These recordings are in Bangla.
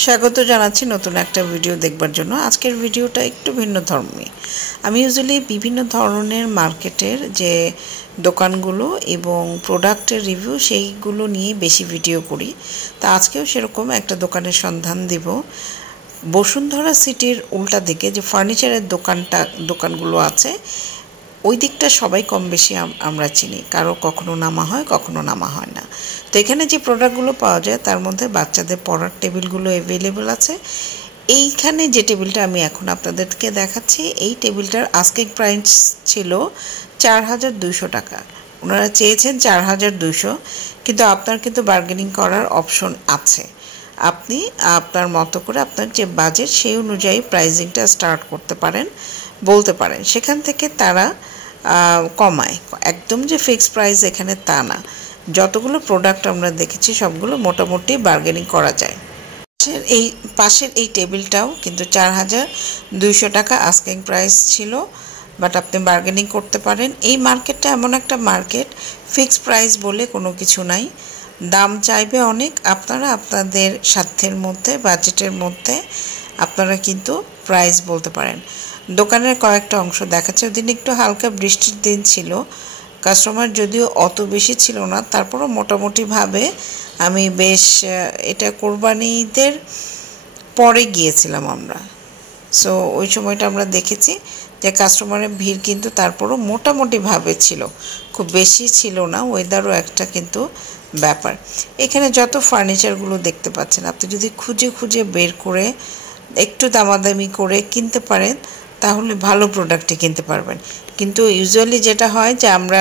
স্বাগত জানাচ্ছি নতুন একটা ভিডিও দেখবার জন্য। আজকের ভিডিওটা একটু ভিন্ন ধর্মী। আমি ইউজুয়ালি বিভিন্ন ধরনের মার্কেটের যে দোকানগুলো এবং প্রোডাক্টের রিভিউ সেইগুলো নিয়ে বেশি ভিডিও করি। তা আজকেও সেরকম একটা দোকানের সন্ধান দিব। বসুন্ধরা সিটির উল্টা দিকে যে ফার্নিচারের দোকানগুলো আছে ওই দিকটা সবাই কম বেশি আমরা চিনি, কারো কখনো নামা হয় কখনো নামা হয় না। তো এখানে যে প্রোডাক্টগুলো পাওয়া যায় তার মধ্যে বাচ্চাদের পড়ার টেবিলগুলো অ্যাভেলেবল আছে। এইখানে যে টেবিলটা আমি এখন আপনাদেরকে দেখাচ্ছি, এই টেবিলটার আস্কিং প্রাইস ছিল 4,200 টাকা। ওনারা চেয়েছেন 4,200, কিন্তু আপনার কিন্তু বার্গেনিং করার অপশন আছে। আপনি আপনার মতো করে আপনার যে বাজেট সেই অনুযায়ী প্রাইজিংটা স্টার্ট করতে পারেন, বলতে পারেন, সেখান থেকে তারা কমায়। একদম যে ফিক্সড প্রাইস এখানে তা না। যতগুলো প্রোডাক্ট আমরা দেখেছি সবগুলো মোটামুটি বার্গেনিং করা যায়। পাশের এই টেবিলটাও কিন্তু 4,200 টাকা আস্কিং প্রাইস ছিল, বাট আপনি বার্গেনিং করতে পারেন। এই মার্কেটটা এমন একটা মার্কেট, ফিক্সড প্রাইস বলে কোনো কিছু নাই। দাম চাইবে অনেক, আপনারা আপনাদের সাধ্যের মধ্যে, বাজেটের মধ্যে আপনারা কিন্তু প্রাইস বলতে পারেন। দোকানের কয়েকটা অংশ দেখাচ্ছে। ওদিন একটু হালকা বৃষ্টির দিন ছিল, কাস্টমার যদিও অত বেশি ছিল না, তারপরও মোটামুটিভাবে আমি বেশ, এটা কোরবানি ঈদের পরে গিয়েছিলাম আমরা, সো ওই সময়টা আমরা দেখেছি যে কাস্টমারের ভিড় কিন্তু তারপরও মোটামুটিভাবে ছিল, খুব বেশি ছিল না। ওয়েদারও একটা কিন্তু ব্যাপার। এখানে যত ফার্নিচারগুলো দেখতে পাচ্ছেন, আপনি যদি খুঁজে খুঁজে বের করে একটু দামাদামি করে কিনতে পারেন তাহলে ভালো প্রোডাক্টই কিনতে পারবেন। কিন্তু ইউজুয়ালি যেটা হয় যে আমরা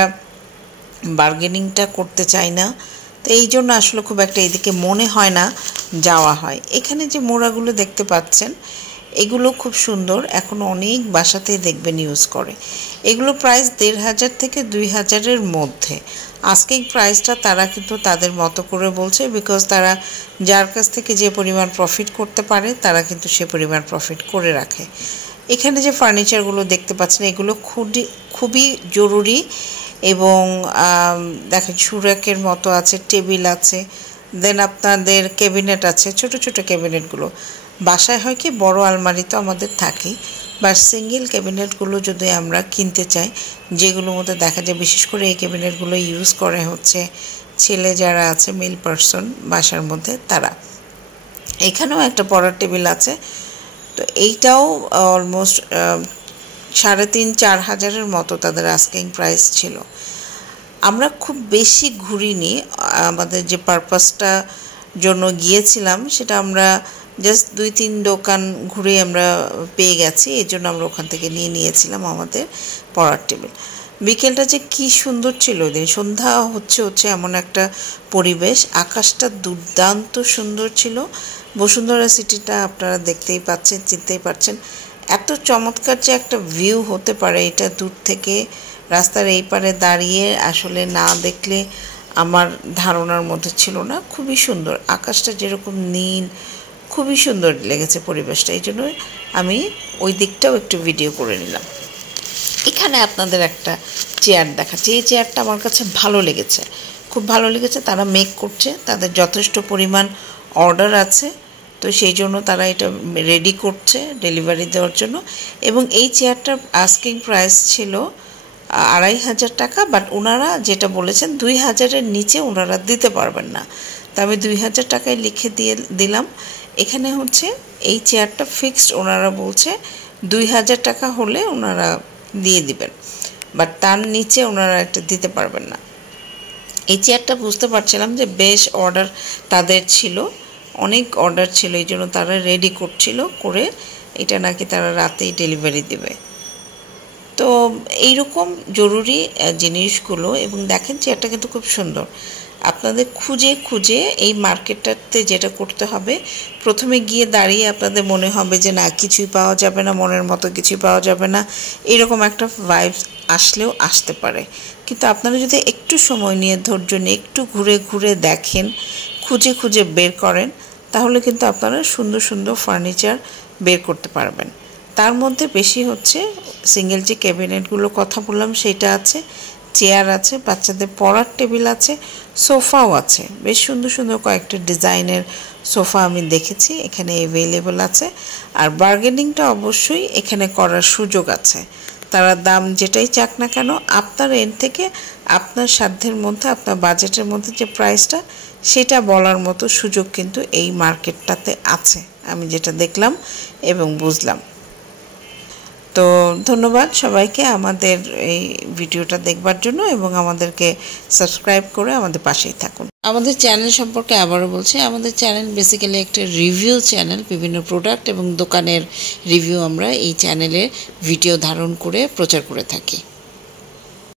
বার্গেনিংটা করতে চাই না, তো এই জন্য আসলে খুব একটা এদিকে মনে হয় না যাওয়া হয়। এখানে যে মোড়াগুলো দেখতে পাচ্ছেন এগুলো খুব সুন্দর, এখন অনেক বাসাতেই দেখবেন ইউজ করে। এগুলো প্রাইস 1,500 থেকে 2,000-এর মধ্যে। আস্কিং প্রাইসটা তারা কিন্তু তাদের মতো করে বলছে, বিকজ তারা যার কাছ থেকে যে পরিমাণ প্রফিট করতে পারে তারা কিন্তু সে পরিমাণ প্রফিট করে রাখে। এখানে যে ফার্নিচারগুলো দেখতে পাচ্ছেন এগুলো খুবই জরুরি, এবং দেখেন সুরাকের মতো আছে, টেবিল আছে, দেন আপনাদের ক্যাবিনেট আছে, ছোট ছোট ক্যাবিনেটগুলো। বাসায় হয় কি বড় আলমারি তো আমাদের থাকেই, বা সিঙ্গেল ক্যাবিনেটগুলো যদি আমরা কিনতে চাই, যেগুলোর মধ্যে দেখা যায় বিশেষ করে এই ক্যাবিনেটগুলো ইউজ করে হচ্ছে ছেলে যারা আছে, মেল পারসন বাসার মধ্যে, তারা। এখানেও একটা পড়ার টেবিল আছে, তো এইটাও অলমোস্ট 3,500-4,000-এর মতো তাদের আস্কিং প্রাইস ছিল। আমরা খুব বেশি ঘুরিনি, আমাদের যে পারপাসটা জন্য গিয়েছিলাম সেটা আমরা জাস্ট 2-3 দোকান ঘুরে আমরা পেয়ে গেছি, এই জন্য আমরা ওখান থেকে নিয়েছিলাম আমাদের পড়ার টেবিল। বিকেলটা যে কি সুন্দর ছিল, ওই সন্ধ্যা হচ্ছে এমন একটা পরিবেশ, আকাশটা দুর্দান্ত সুন্দর ছিল। বসুন্ধরা সিটিটা আপনারা দেখতেই পাচ্ছেন, চিনতেই পারছেন। এত চমৎকার যে একটা ভিউ হতে পারে এটা দূর থেকে রাস্তার এই পারে দাঁড়িয়ে আসলে না দেখলে আমার ধারণার মধ্যে ছিল না। খুবই সুন্দর, আকাশটা যেরকম নীল, খুবই সুন্দর লেগেছে পরিবেশটা, এই জন্য আমি ওই দিকটাও একটু ভিডিও করে নিলাম। এখানে আপনাদের একটা চেয়ার দেখাচ্ছি, এই চেয়ারটা আমার কাছে ভালো লেগেছে, খুব ভালো লেগেছে। তারা মেক করছে, তাদের যথেষ্ট পরিমাণ অর্ডার আছে, তো সেই জন্য তারা এটা রেডি করছে ডেলিভারি দেওয়ার জন্য। এবং এই চেয়ারটার আস্কিং প্রাইস ছিল 2,500 টাকা, বাট ওনারা যেটা বলেছেন 2,000-এর নিচে ওনারা দিতে পারবেন না, তো আমি 2,000 টাকায় লিখে দিলাম। এখানে হচ্ছে এই চেয়ারটা ফিক্সড, ওনারা বলছে 2,000 টাকা হলে ওনারা দিয়ে দিবেন, বাট তার নিচে ওনারা এটা দিতে পারবেন না। এই চেয়ারটা বুঝতে পারছিলাম যে বেশ অর্ডার তাদের ছিল, অনেক অর্ডার ছিল, এই জন্য তারা রেডি করছিল, করে এটা নাকি তারা রাতেই ডেলিভারি দেবে। তো এইরকম জরুরি জিনিসগুলো, এবং দেখেন চেয়ারটা কিন্তু খুব সুন্দর। আপনাদের খুঁজে খুঁজে এই মার্কেটটাতে যেটা করতে হবে, প্রথমে গিয়ে দাঁড়িয়ে আপনাদের মনে হবে যে না কিছুই পাওয়া যাবে না, মনের মতো কিছুই পাওয়া যাবে না, এরকম একটা ভাইবস আসলেও আসতে পারে। কিন্তু আপনারা যদি একটু সময় নিয়ে, ধৈর্য নিয়ে একটু ঘুরে ঘুরে দেখেন, খুঁজে খুঁজে বের করেন, তাহলে কিন্তু আপনারা সুন্দর সুন্দর ফার্নিচার বের করতে পারবেন। তার মধ্যে বেশি হচ্ছে সিঙ্গেল যে ক্যাবিনেটগুলো কথা বললাম সেটা আছে, চেয়ার আছে, বাচ্চাদের পড়ার টেবিল আছে, সোফাও আছে। বেশ সুন্দর সুন্দর কয়েকটা ডিজাইনের সোফা আমি দেখেছি এখানে অ্যাভেলেবল আছে। আর বার্গেনিংটা অবশ্যই এখানে করার সুযোগ আছে। তারা দাম যেটাই চাক না কেন আপনার এন্ড থেকে আপনার সাধ্যের মধ্যে, আপনার বাজেটের মধ্যে যে প্রাইসটা সেটা বলার মতো সুযোগ কিন্তু এই মার্কেটটাতে আছে, আমি যেটা দেখলাম এবং বুঝলাম। তো ধন্যবাদ সবাইকে আমাদের এই ভিডিওটা দেখবার জন্য এবং আমাদেরকে সাবস্ক্রাইব করে আমাদের পাশেই থাকুন। আমাদের চ্যানেল সম্পর্কে আবারও বলছি, আমাদের চ্যানেল বেসিক্যালি একটা রিভিউ চ্যানেল। বিভিন্ন প্রোডাক্ট এবং দোকানের রিভিউ আমরা এই চ্যানেলে ভিডিও ধারণ করে প্রচার করে থাকি।